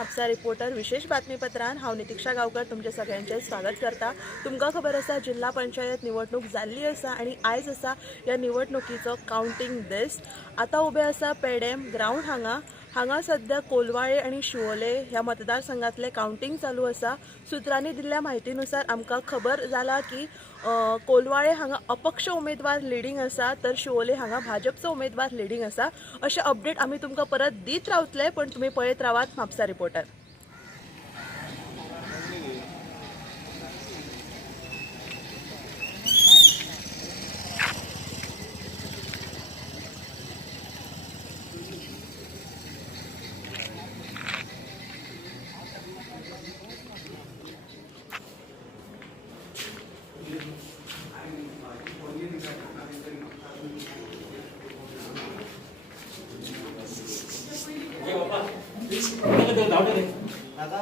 Mapusa reporter विशेष बातमीपत्रान हांव नितीक्षा गांवकर तुमचे सगळ्यांचे स्वागत करता। तुमकां खबर आसा जिल्हा पंचायत निवडणूक जाल्ली आसा आनी आयज आसा ह्या निवडणुकीचो काउंटिंग दीस। आतां उबे आसा पेडेम ग्राउंड हांगा सध्या कोलवाळे आनी शिवोले ह्या मतदारसंघातले काउंटिंग चालू आसा। सुत्रांनी दिल्ल्या म्हायतीनुसार आमकां खबर जाला की कोलवाळे हांगा अपक्ष उमेदवार लिडींग आसा तर शिवोले हांगा भाजपचो उमेदवार लिडींग आसा। अशें अपडेट आमी तुमकां परत दीत रावतले, पण तुमी पळयत रावात म्हापसा रिपोर्टर। दादा